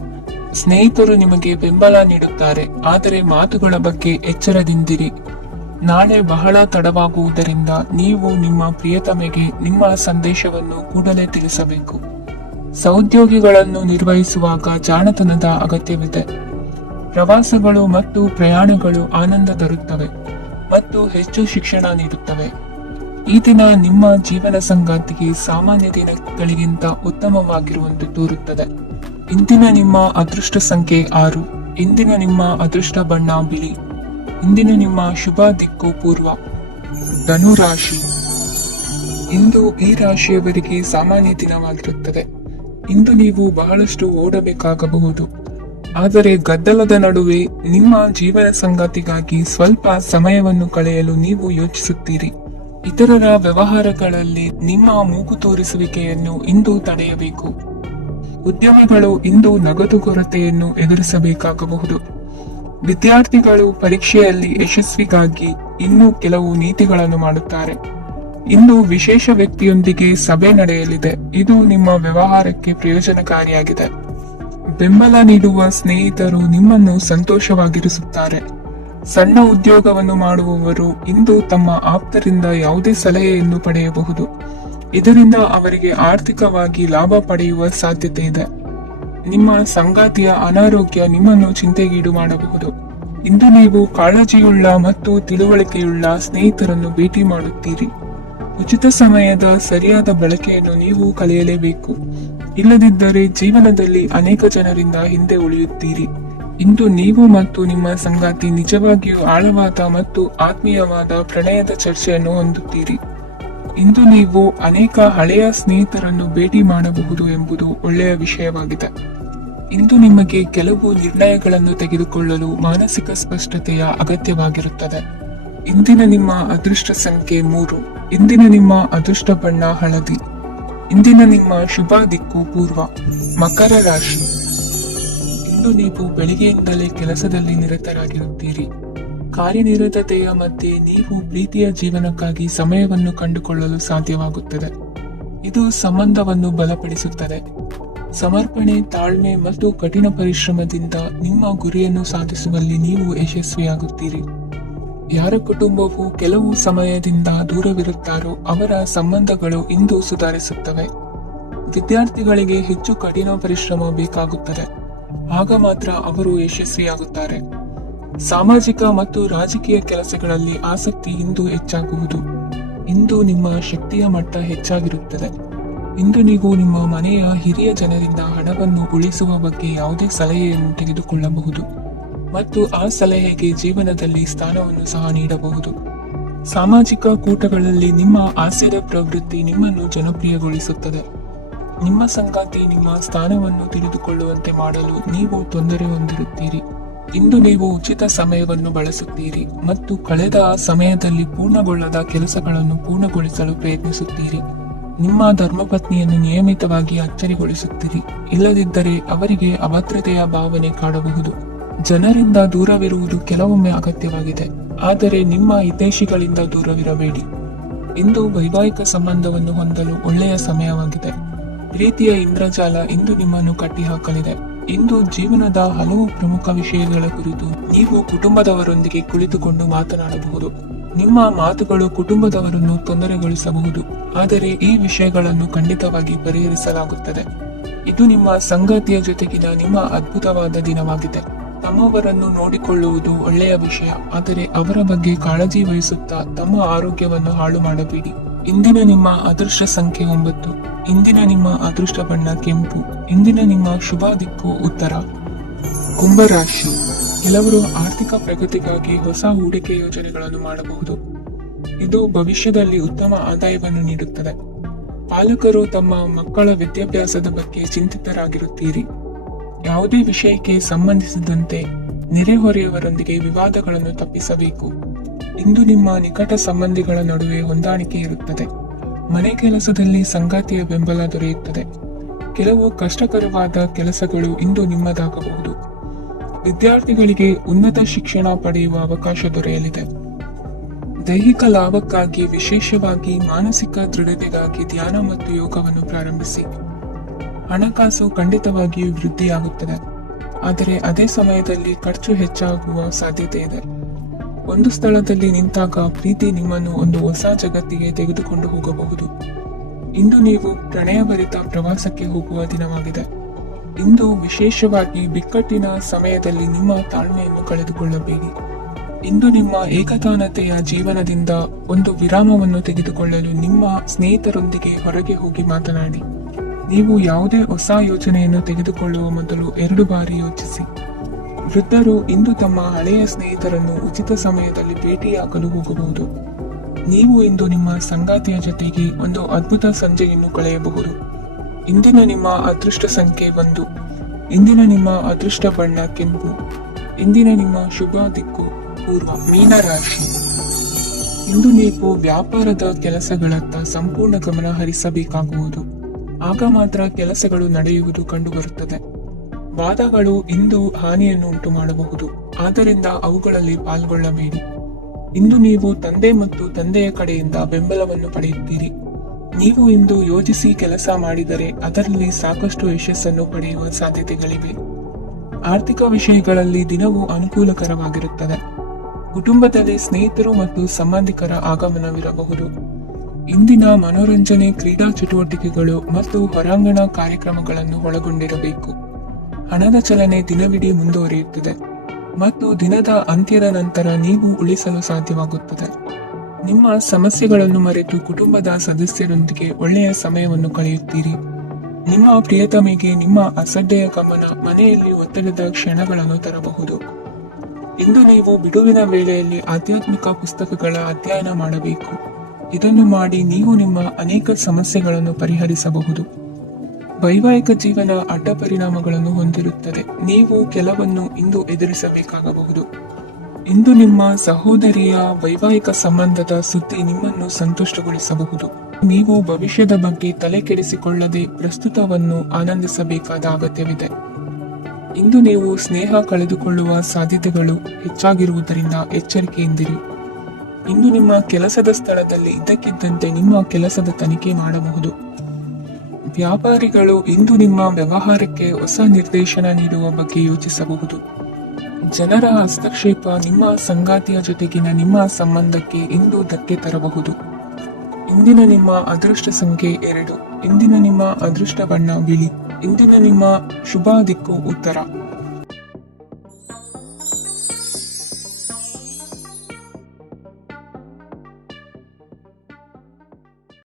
ಸ್ನೇಹಿತರು ನಿಮಗೆ ಬೆಂಬಲ ನೀಡುತ್ತಾರೆ, ಆದರೆ ಮಾತುಗಳ ಬಗ್ಗೆ ಎಚ್ಚರದಿಂದಿರಿ. ನಾಳೆ ಬಹಳ ತಡವಾಗುವುದರಿಂದ ನೀವು ನಿಮ್ಮ ಪ್ರಿಯತಮೆಗೆ ನಿಮ್ಮ ಸಂದೇಶವನ್ನು ಕೂಡಲೇ ತಿಳಿಸಬೇಕು. ಸಹೋದ್ಯೋಗಿಗಳನ್ನು ನಿರ್ವಹಿಸುವಾಗ ಜಾಣತನದ ಅಗತ್ಯವಿದೆ. ಪ್ರವಾಸಗಳು ಮತ್ತು ಪ್ರಯಾಣಗಳು ಆನಂದ ತರುತ್ತವೆ ಮತ್ತು ಹೆಚ್ಚು ಶಿಕ್ಷಣ ನೀಡುತ್ತವೆ. ಈ ದಿನ ನಿಮ್ಮ ಜೀವನ ಸಂಗಾತಿಗೆ ಸಾಮಾನ್ಯ ದಿನಗಳಿಗಿಂತ ಉತ್ತಮವಾಗಿರುವಂತೆ ತೋರುತ್ತದೆ. ಇಂದಿನ ನಿಮ್ಮ ಅದೃಷ್ಟ ಸಂಖ್ಯೆ 6. ಇಂದಿನ ನಿಮ್ಮ ಅದೃಷ್ಟ ಬಣ್ಣ ಬಿಳಿ. ಇಂದಿನ ನಿಮ್ಮ ಶುಭ ದಿಕ್ಕು ಪೂರ್ವ. ಧನು ರಾಶಿ. ಇಂದು ಈ ರಾಶಿಯವರಿಗೆ ಸಾಮಾನ್ಯ ದಿನವಾಗಿರುತ್ತದೆ. ಇಂದು ನೀವು ಬಹಳಷ್ಟು ಓಡಬೇಕಾಗಬಹುದು. ಆದರೆ ಗದ್ದಲದ ನಡುವೆ ನಿಮ್ಮ ಜೀವನ ಸಂಗಾತಿಗಾಗಿ ಸ್ವಲ್ಪ ಸಮಯವನ್ನು ಕಳೆಯಲು ನೀವು ಯೋಚಿಸುತ್ತೀರಿ. ಇತರರ ವ್ಯವಹಾರಗಳಲ್ಲಿ ನಿಮ್ಮ ಮೂಗು ತೋರಿಸುವಿಕೆಯನ್ನು ಇಂದು ತಡೆಯಬೇಕು. ಉದ್ಯಮಿಗಳು ಇಂದು ನಗದು ಕೊರತೆಯನ್ನು ಎದುರಿಸಬೇಕಾಗಬಹುದು. ವಿದ್ಯಾರ್ಥಿಗಳು ಪರೀಕ್ಷೆಯಲ್ಲಿ ಯಶಸ್ವಿಗಾಗಿ ಇನ್ನೂ ಕೆಲವು ನೀತಿಗಳನ್ನು ಮಾಡುತ್ತಾರೆ. ಇಂದು ವಿಶೇಷ ವ್ಯಕ್ತಿಯೊಂದಿಗೆ ಸಭೆ ನಡೆಯಲಿದೆ. ಇದು ನಿಮ್ಮ ವ್ಯವಹಾರಕ್ಕೆ ಪ್ರಯೋಜನಕಾರಿಯಾಗಿದೆ. ಬೆಂಬಲ ನೀಡುವ ಸ್ನೇಹಿತರು ನಿಮ್ಮನ್ನು ಸಂತೋಷವಾಗಿರಿಸುತ್ತಾರೆ. ಸಣ್ಣ ಉದ್ಯೋಗವನ್ನು ಮಾಡುವವರು ಇಂದು ತಮ್ಮ ಆಪ್ತರಿಂದ ಯಾವುದೇ ಸಲಹೆಯನ್ನು ಪಡೆಯಬಹುದು. ಇದರಿಂದ ಅವರಿಗೆ ಆರ್ಥಿಕವಾಗಿ ಲಾಭ ಪಡೆಯುವ ಸಾಧ್ಯತೆ ಇದೆ. ನಿಮ್ಮ ಸಂಗಾತಿಯ ಅನಾರೋಗ್ಯ ನಿಮ್ಮನ್ನು ಚಿಂತೆಗೀಡು ಮಾಡಬಹುದು. ಇಂದು ನೀವು ಕಾಳಜಿಯುಳ್ಳ ಮತ್ತು ತಿಳುವಳಿಕೆಯುಳ್ಳ ಸ್ನೇಹಿತರನ್ನು ಭೇಟಿ ಮಾಡುತ್ತೀರಿ. ಉಚಿತ ಸಮಯದ ಸರಿಯಾದ ಬಳಕೆಯನ್ನು ನೀವು ಕಲಿಯಲೇಬೇಕು. ಇಲ್ಲದಿದ್ದರೆ ಜೀವನದಲ್ಲಿ ಅನೇಕ ಜನರಿಂದ ಹಿಂದೆ ಉಳಿಯುತ್ತೀರಿ. ಇಂದು ನೀವು ಮತ್ತು ನಿಮ್ಮ ಸಂಗಾತಿ ನಿಜವಾಗಿಯೂ ಆಳವಾದ ಮತ್ತು ಆತ್ಮೀಯವಾದ ಪ್ರಣಯದ ಚರ್ಚೆಯನ್ನು ಹೊಂದುತ್ತೀರಿ. ಇಂದು ನೀವು ಅನೇಕ ಹಳೆಯ ಸ್ನೇಹಿತರನ್ನು ಭೇಟಿ ಮಾಡಬಹುದು ಎಂಬುದು ಒಳ್ಳೆಯ ವಿಷಯವಾಗಿದೆ. ಇಂದು ನಿಮಗೆ ಕೆಲವು ನಿರ್ಣಯಗಳನ್ನು ತೆಗೆದುಕೊಳ್ಳಲು ಮಾನಸಿಕ ಸ್ಪಷ್ಟತೆಯ ಅಗತ್ಯವಾಗಿರುತ್ತದೆ. ಇಂದಿನ ನಿಮ್ಮ ಅದೃಷ್ಟ ಸಂಖ್ಯೆ 3. ಇಂದಿನ ನಿಮ್ಮ ಅದೃಷ್ಟ ಬಣ್ಣ ಹಳದಿ. ಇಂದಿನ ನಿಮ್ಮ ಶುಭ ದಿಕ್ಕು ಪೂರ್ವ. ಮಕರ ರಾಶಿ. ಇಂದು ನೀವು ಬೆಳಿಗ್ಗೆಯಿಂದಲೇ ಕೆಲಸದಲ್ಲಿ ನಿರತರಾಗಿರುತ್ತೀರಿ. ಕಾರ್ಯನಿರತತೆಯ ಮಧ್ಯೆ ನೀವು ಪ್ರೀತಿಯ ಜೀವನಕ್ಕಾಗಿ ಸಮಯವನ್ನು ಕಂಡುಕೊಳ್ಳಲು ಸಾಧ್ಯವಾಗುತ್ತದೆ. ಇದು ಸಂಬಂಧವನ್ನು ಬಲಪಡಿಸುತ್ತದೆ. ಸಮರ್ಪಣೆ, ತಾಳ್ಮೆ ಮತ್ತು ಕಠಿಣ ಪರಿಶ್ರಮದಿಂದ ನಿಮ್ಮ ಗುರಿಯನ್ನು ಸಾಧಿಸುವಲ್ಲಿ ನೀವು ಯಶಸ್ವಿಯಾಗುತ್ತೀರಿ. ಯಾರ ಕುಟುಂಬವು ಕೆಲವು ಸಮಯದಿಂದ ದೂರವಿರುತ್ತಾರೋ ಅವರ ಸಂಬಂಧಗಳು ಇಂದು ಸುಧಾರಿಸುತ್ತವೆ. ವಿದ್ಯಾರ್ಥಿಗಳಿಗೆ ಹೆಚ್ಚು ಕಠಿಣ ಪರಿಶ್ರಮ ಬೇಕಾಗುತ್ತದೆ. ಆಗ ಮಾತ್ರ ಅವರು ಯಶಸ್ವಿಯಾಗುತ್ತಾರೆ. ಸಾಮಾಜಿಕ ಮತ್ತು ರಾಜಕೀಯ ಕೆಲಸಗಳಲ್ಲಿ ಆಸಕ್ತಿ ಇಂದು ಹೆಚ್ಚಾಗುವುದು. ಇಂದು ನಿಮ್ಮ ಶಕ್ತಿಯ ಮಟ್ಟ ಹೆಚ್ಚಾಗಿರುತ್ತದೆ. ಇಂದು ನೀವು ನಿಮ್ಮ ಮನೆಯ ಹಿರಿಯ ಜನರಿಂದ ಹಣವನ್ನು ಉಳಿಸುವ ಬಗ್ಗೆ ಯಾವುದೇ ಸಲಹೆಯನ್ನು ತೆಗೆದುಕೊಳ್ಳಬಹುದು ಮತ್ತು ಆ ಸಲಹೆಗೆ ಜೀವನದಲ್ಲಿ ಸ್ಥಾನವನ್ನು ಸಹ ನೀಡಬಹುದು. ಸಾಮಾಜಿಕ ಕೂಟಗಳಲ್ಲಿ ನಿಮ್ಮ ಹಾಸ್ಯದ ಪ್ರವೃತ್ತಿ ನಿಮ್ಮನ್ನು ಜನಪ್ರಿಯಗೊಳಿಸುತ್ತದೆ. ನಿಮ್ಮ ಸಂಗಾತಿ ನಿಮ್ಮ ಸ್ಥಾನವನ್ನು ತಿಳಿದುಕೊಳ್ಳುವಂತೆ ಮಾಡಲು ನೀವು ತೊಂದರೆ ಹೊಂದಿರುತ್ತೀರಿ. ಇಂದು ನೀವು ಉಚಿತ ಸಮಯವನ್ನು ಬಳಸುತ್ತೀರಿ ಮತ್ತು ಕಳೆದ ಸಮಯದಲ್ಲಿ ಪೂರ್ಣಗೊಳ್ಳದ ಕೆಲಸಗಳನ್ನು ಪೂರ್ಣಗೊಳಿಸಲು ಪ್ರಯತ್ನಿಸುತ್ತೀರಿ. ನಿಮ್ಮ ಧರ್ಮಪತ್ನಿಯನ್ನು ನಿಯಮಿತವಾಗಿ ಅಚ್ಚರಿಗೊಳಿಸುತ್ತೀರಿ. ಇಲ್ಲದಿದ್ದರೆ ಅವರಿಗೆ ಅಭದ್ರತೆಯ ಭಾವನೆ ಕಾಡಬಹುದು. ಜನರಿಂದ ದೂರವಿರುವುದು ಕೆಲವೊಮ್ಮೆ ಅಗತ್ಯವಾಗಿದೆ, ಆದರೆ ನಿಮ್ಮ ಹಿತೈಷಿಗಳಿಂದ ದೂರವಿರಬೇಡಿ. ಇಂದು ವೈವಾಹಿಕ ಸಂಬಂಧವನ್ನು ಹೊಂದಲು ಒಳ್ಳೆಯ ಸಮಯವಾಗಿದೆ. ಪ್ರೀತಿಯ ಇಂದ್ರಜಾಲ ಇಂದು ನಿಮ್ಮನ್ನು ಕಟ್ಟಿಹಾಕಲಿದೆ. ಇಂದು ಜೀವನದ ಹಲವು ಪ್ರಮುಖ ವಿಷಯಗಳ ಕುರಿತು ನೀವು ಕುಟುಂಬದವರೊಂದಿಗೆ ಕುಳಿತುಕೊಂಡು ಮಾತನಾಡಬಹುದು. ನಿಮ್ಮ ಮಾತುಗಳು ಕುಟುಂಬದವರನ್ನು ತೊಂದರೆಗೊಳಿಸಬಹುದು, ಆದರೆ ಈ ವಿಷಯಗಳನ್ನು ಖಂಡಿತವಾಗಿ ಪರಿಹರಿಸಲಾಗುತ್ತದೆ. ಇದು ನಿಮ್ಮ ಸಂಗಾತಿಯ ಜೊತೆಗಿನ ನಿಮ್ಮ ಅದ್ಭುತವಾದ ದಿನವಾಗಿದೆ. ತಮ್ಮವರನ್ನು ನೋಡಿಕೊಳ್ಳುವುದು ಒಳ್ಳೆಯ ವಿಷಯ, ಆದರೆ ಅವರ ಬಗ್ಗೆ ಕಾಳಜಿ ವಹಿಸುತ್ತಾ ತಮ್ಮ ಆರೋಗ್ಯವನ್ನು ಹಾಳು ಮಾಡಬೇಡಿ. ಇಂದಿನ ನಿಮ್ಮ ಅದೃಷ್ಟ ಸಂಖ್ಯೆ 9. ಇಂದಿನ ನಿಮ್ಮ ಅದೃಷ್ಟ ಬಣ್ಣ ಕೆಂಪು. ಇಂದಿನ ನಿಮ್ಮ ಶುಭ ದಿಕ್ಕು ಉತ್ತರ. ಕುಂಭರಾಶಿ. ಕೆಲವರು ಆರ್ಥಿಕ ಪ್ರಗತಿಗಾಗಿ ಹೊಸ ಹೂಡಿಕೆ ಯೋಜನೆಗಳನ್ನು ಮಾಡಬಹುದು. ಇದು ಭವಿಷ್ಯದಲ್ಲಿ ಉತ್ತಮ ಆದಾಯವನ್ನು ನೀಡುತ್ತದೆ. ಪಾಲಕರು ತಮ್ಮ ಮಕ್ಕಳ ವಿದ್ಯಾಭ್ಯಾಸದ ಬಗ್ಗೆ ಚಿಂತಿತರಾಗಿರುತ್ತೀರಿ. ಯಾವುದೇ ವಿಷಯಕ್ಕೆ ಸಂಬಂಧಿಸಿದಂತೆ ನೆರೆಹೊರೆಯವರೊಂದಿಗೆ ವಿವಾದಗಳನ್ನು ತಪ್ಪಿಸಬೇಕು. ಇಂದು ನಿಮ್ಮ ನಿಕಟ ಸಂಬಂಧಿಗಳ ನಡುವೆ ಹೊಂದಾಣಿಕೆ ಇರುತ್ತದೆ. ಮನೆ ಕೆಲಸದಲ್ಲಿ ಸಂಗಾತಿಯ ಬೆಂಬಲ ದೊರೆಯುತ್ತದೆ. ಕೆಲವು ಕಷ್ಟಕರವಾದ ಕೆಲಸಗಳು ಇಂದು ನಿಮ್ಮದಾಗಬಹುದು. ವಿದ್ಯಾರ್ಥಿಗಳಿಗೆ ಉನ್ನತ ಶಿಕ್ಷಣ ಪಡೆಯುವ ಅವಕಾಶ ದೊರೆಯಲಿದೆ. ದೈಹಿಕ ಲಾಭಕ್ಕಾಗಿ, ವಿಶೇಷವಾಗಿ ಮಾನಸಿಕ ದೃಢತೆಗಾಗಿ ಧ್ಯಾನ ಮತ್ತು ಯೋಗವನ್ನು ಪ್ರಾರಂಭಿಸಿ. ಹಣಕಾಸು ಖಂಡಿತವಾಗಿಯೂ ವೃದ್ಧಿಯಾಗುತ್ತದೆ, ಆದರೆ ಅದೇ ಸಮಯದಲ್ಲಿ ಖರ್ಚು ಹೆಚ್ಚಾಗುವ ಸಾಧ್ಯತೆ ಇದೆ. ಒಂದು ಸ್ಥಳದಲ್ಲಿ ನಿಂತಾಗ ಪ್ರೀತಿ ನಿಮ್ಮನ್ನು ಒಂದು ಹೊಸ ಜಗತ್ತಿಗೆ ತೆಗೆದುಕೊಂಡು ಹೋಗಬಹುದು. ಇಂದು ನೀವು ಪ್ರಣಯಭರಿತ ಪ್ರವಾಸಕ್ಕೆ ಹೋಗುವ ದಿನವಾಗಿದೆ. ಇಂದು ವಿಶೇಷವಾಗಿ ಬಿಕ್ಕಟ್ಟಿನ ಸಮಯದಲ್ಲಿ ನಿಮ್ಮ ತಾಳ್ಮೆಯನ್ನು ಕಳೆದುಕೊಳ್ಳಬೇಡಿ. ಇಂದು ನಿಮ್ಮ ಏಕತಾನತೆಯ ಜೀವನದಿಂದ ಒಂದು ವಿರಾಮವನ್ನು ತೆಗೆದುಕೊಳ್ಳಲು ನಿಮ್ಮ ಸ್ನೇಹಿತರೊಂದಿಗೆ ಹೊರಗೆ ಹೋಗಿ ಮಾತನಾಡಿ. ನೀವು ಯಾವುದೇ ಹೊಸ ಯೋಜನೆಯನ್ನು ತೆಗೆದುಕೊಳ್ಳುವ ಮೊದಲು 2 ಬಾರಿ ಯೋಚಿಸಿ. ವೃದ್ಧರು ಇಂದು ತಮ್ಮ ಹಳೆಯ ಸ್ನೇಹಿತರನ್ನು ಉಚಿತ ಸಮಯದಲ್ಲಿ ಭೇಟಿಯಾಗಲು ಹೋಗಬಹುದು. ನೀವು ಇಂದು ನಿಮ್ಮ ಸಂಗಾತಿಯ ಜೊತೆಗೆ ಒಂದು ಅದ್ಭುತ ಸಂಜೆಯನ್ನು ಕಳೆಯಬಹುದು. ಇಂದಿನ ನಿಮ್ಮ ಅದೃಷ್ಟ ಸಂಖ್ಯೆ 1. ಇಂದಿನ ನಿಮ್ಮ ಅದೃಷ್ಟ ಬಣ್ಣ ಕೆಂಪು. ಇಂದಿನ ನಿಮ್ಮ ಶುಭ ದಿಕ್ಕು ಪೂರ್ವ. ಮೀನ ರಾಶಿ. ಇಂದು ನೀವು ವ್ಯಾಪಾರದ ಕೆಲಸಗಳತ್ತ ಸಂಪೂರ್ಣ ಗಮನ ಹರಿಸಬೇಕಾಗುವುದು. ಆಗ ಮಾತ್ರ ಕೆಲಸಗಳು ನಡೆಯುವುದು ಕಂಡುಬರುತ್ತದೆ. ವಾದಗಳು ಇಂದು ಹಾನಿಯನ್ನು ಉಂಟು ಮಾಡಬಹುದು, ಆದ್ದರಿಂದ ಅವುಗಳಲ್ಲಿ ಪಾಲ್ಗೊಳ್ಳಬೇಡಿ. ಇಂದು ನೀವು ತಂದೆ ಮತ್ತು ತಂದೆಯ ಕಡೆಯಿಂದ ಬೆಂಬಲವನ್ನು ಪಡೆಯುತ್ತೀರಿ. ನೀವು ಇಂದು ಯೋಜಿಸಿ ಕೆಲಸ ಮಾಡಿದರೆ ಅದರಲ್ಲಿ ಸಾಕಷ್ಟು ಯಶಸ್ಸನ್ನು ಪಡೆಯುವ ಸಾಧ್ಯತೆಗಳಿವೆ. ಆರ್ಥಿಕ ವಿಷಯಗಳಲ್ಲಿ ದಿನವೂ ಅನುಕೂಲಕರವಾಗಿರುತ್ತದೆ. ಕುಟುಂಬದಲ್ಲಿ ಸ್ನೇಹಿತರು ಮತ್ತು ಸಂಬಂಧಿಕರ ಆಗಮನವಿರಬಹುದು. ಇಂದಿನ ಮನೋರಂಜನೆ ಕ್ರೀಡಾ ಚಟುವಟಿಕೆಗಳು ಮತ್ತು ಹೊರಾಂಗಣ ಕಾರ್ಯಕ್ರಮಗಳನ್ನು ಒಳಗೊಂಡಿರಬೇಕು. ಹಣದ ಚಲನೆ ದಿನವಿಡೀ ಮುಂದುವರಿಯುತ್ತದೆ ಮತ್ತು ದಿನದ ಅಂತ್ಯದ ನಂತರ ನೀವು ಉಳಿಸಲು ಸಾಧ್ಯವಾಗುತ್ತದೆ. ನಿಮ್ಮ ಸಮಸ್ಯೆಗಳನ್ನು ಮರೆತು ಕುಟುಂಬದ ಸದಸ್ಯರೊಂದಿಗೆ ಒಳ್ಳೆಯ ಸಮಯವನ್ನು ಕಳೆಯುತ್ತೀರಿ. ನಿಮ್ಮ ಪ್ರಿಯತಮೆಗೆ ನಿಮ್ಮ ಅಸಡ್ಡೆಯ ಗಮನ ಮನೆಯಲ್ಲಿ ಒತ್ತಡದ ಕ್ಷಣಗಳನ್ನು ತರಬಹುದು. ಇಂದು ನೀವು ಬಿಡುವಿನ ವೇಳೆಯಲ್ಲಿ ಆಧ್ಯಾತ್ಮಿಕ ಪುಸ್ತಕಗಳ ಅಧ್ಯಯನ ಮಾಡಬೇಕು. ಇದನ್ನು ಮಾಡಿ ನೀವು ನಿಮ್ಮ ಅನೇಕ ಸಮಸ್ಯೆಗಳನ್ನು ಪರಿಹರಿಸಬಹುದು. ವೈವಾಹಿಕ ಜೀವನ ಅಡ್ಡ ಪರಿಣಾಮಗಳನ್ನು ಹೊಂದಿರುತ್ತದೆ. ನೀವು ಕೆಲವನ್ನು ಇಂದು ಎದುರಿಸಬೇಕಾಗಬಹುದು. ಇಂದು ನಿಮ್ಮ ಸಹೋದರಿಯ ವೈವಾಹಿಕ ಸಂಬಂಧದ ಸುದ್ದಿ ನಿಮ್ಮನ್ನು ಸಂತುಷ್ಟಗೊಳಿಸಬಹುದು. ನೀವು ಭವಿಷ್ಯದ ಬಗ್ಗೆ ತಲೆ ಕೆಡಿಸಿಕೊಳ್ಳದೆ ಪ್ರಸ್ತುತವನ್ನು ಆನಂದಿಸಬೇಕಾದ ಅಗತ್ಯವಿದೆ. ಇಂದು ನೀವು ಸ್ನೇಹ ಕಳೆದುಕೊಳ್ಳುವ ಸಾಧ್ಯತೆಗಳು ಹೆಚ್ಚಾಗಿರುವುದರಿಂದ ಎಚ್ಚರಿಕೆಯಿಂದಿರಿ. ಇಂದು ನಿಮ್ಮ ಕೆಲಸದ ಸ್ಥಳದಲ್ಲಿ ಇದ್ದಕ್ಕಿದ್ದಂತೆ ನಿಮ್ಮ ಕೆಲಸದ ತನಿಖೆ ಮಾಡಬಹುದು. ವ್ಯಾಪಾರಿಗಳು ಇಂದು ನಿಮ್ಮ ವ್ಯವಹಾರಕ್ಕೆ ಹೊಸ ನಿರ್ದೇಶನ ನೀಡುವ ಬಗ್ಗೆ ಯೋಚಿಸಬಹುದು. ಜನರ ಹಸ್ತಕ್ಷೇಪ ನಿಮ್ಮ ಸಂಗಾತಿಯ ಜೊತೆಗಿನ ನಿಮ್ಮ ಸಂಬಂಧಕ್ಕೆ ಇಂದು ಧಕ್ಕೆ ತರಬಹುದು. ಇಂದಿನ ನಿಮ್ಮ ಅದೃಷ್ಟ ಸಂಖ್ಯೆ 2. ಇಂದಿನ ನಿಮ್ಮ ಅದೃಷ್ಟ ಬಣ್ಣ ಬಿಳಿ. ಇಂದಿನ ನಿಮ್ಮ ಶುಭ ದಿಕ್ಕು ಉತ್ತರ.